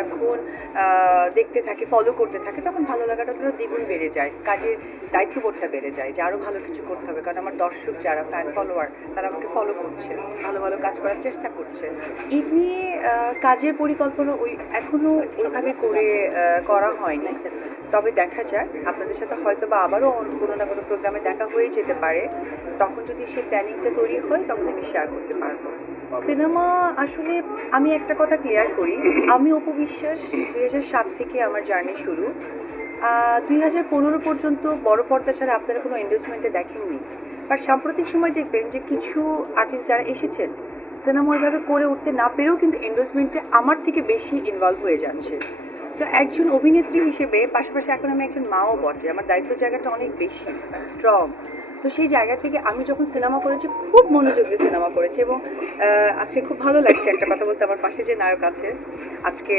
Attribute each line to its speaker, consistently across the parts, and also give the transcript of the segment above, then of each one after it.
Speaker 1: সারাক্ষণ দেখতে থাকে ফলো করতে থাকে তখন ভালো লাগাটা ধরো দ্বিগুণ বেড়ে যায়। কাজের দায়িত্ববোধটা বেড়ে যায় যে আরও ভালো কিছু করতে হবে। কারণ আমার দর্শক যারা ফ্যান ফলোয়ার তারা আমাকে ফলো করছে ভালো ভালো কাজ করার চেষ্টা করছে। আহ, কাজের পরিকল্পনা ওই এখনও ওইভাবে করে করা হয়নি। তবে দেখা যাক আপনাদের সাথে হয়তো বা আবারও কোনো না কোনো প্রোগ্রামে যেতে পারে, তখন যদি সেই প্ল্যানিংটা তৈরি হয়, তখন আমি শেয়ার করতে পারব। সিনেমা আসলে আমি একটা কথা ক্লিয়ার করি। আমি অপু বিশ্বাস দুই হাজার সাত থেকে আমার জার্নি শুরু। দুই হাজার পনেরো পর্যন্ত বড় পর্দা ছাড়া আপনারা কোনো এন্ডোসমেন্টে দেখেননি। আর সাম্প্রতিক সময় দেখবেন যে কিছু আর্টিস্ট যারা এসেছেন, সিনেমা ওইভাবে করে উঠতে না পেরেও কিন্তু এন্ডোসমেন্টে আমার থেকে বেশি ইনভলভ হয়ে যাচ্ছে। তো একজন অভিনেত্রী হিসেবে, পাশাপাশি এখন আমি একজন মাও বটে, আমার দায়িত্ব জায়গাটা অনেক বেশি স্ট্রং তো সেই জায়গা থেকে আমি যখন সিনেমা করেছি, খুব মনোযোগ দিয়ে সিনেমা করেছি এবং আজকে খুব ভালো লাগছে একটা কথা বলতে। আমার পাশে যে নায়ক আছে, আজকে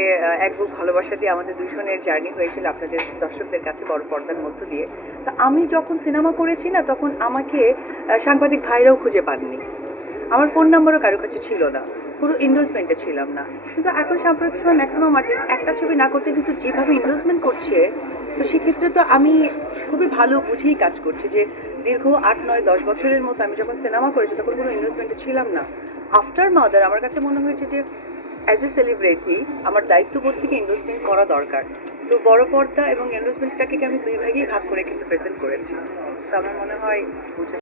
Speaker 1: এক বুক ভালোবাসা দিয়ে আমাদের দুজনের জার্নি হয়েছিল আপনাদের দর্শকদের কাছে বড় পর্দার মধ্য দিয়ে। তো আমি যখন সিনেমা করেছি না, তখন আমাকে সাংবাদিক ভাইরাও খুঁজে পাননি। আমার ফোন নাম্বারও কারও কাছে ছিল না। পুরো ইন্ডোজমেন্টে ছিলাম না। কিন্তু এখন সাম্প্রতিক সময় ম্যাক্সিমাম আর্টিস্ট একটা ছবি না করতে কিন্তু যেভাবে ইন্ডোজমেন্ট করছে, তো সেক্ষেত্রে তো আমি খুবই ভালো বুঝেই কাজ করছি যে দীর্ঘ আট, নয়, দশ বছরের মতো আমি যখন সিনেমা করেছি তখন কোনো ইনভেস্টমেন্টে ছিলাম না। আফটার মাদার আমার কাছে মনে হয়েছে যে অ্যাজ এ সেলিব্রিটি আমার দায়িত্ববোধ থেকে ইনভেস্টমেন্ট করা দরকার। তো বড় পর্দা এবং ইনভেস্টমেন্টটাকে আমি দুই ভাগেই ভাগ করে কিন্তু প্রেজেন্ট করেছি। তো আমার মনে হয়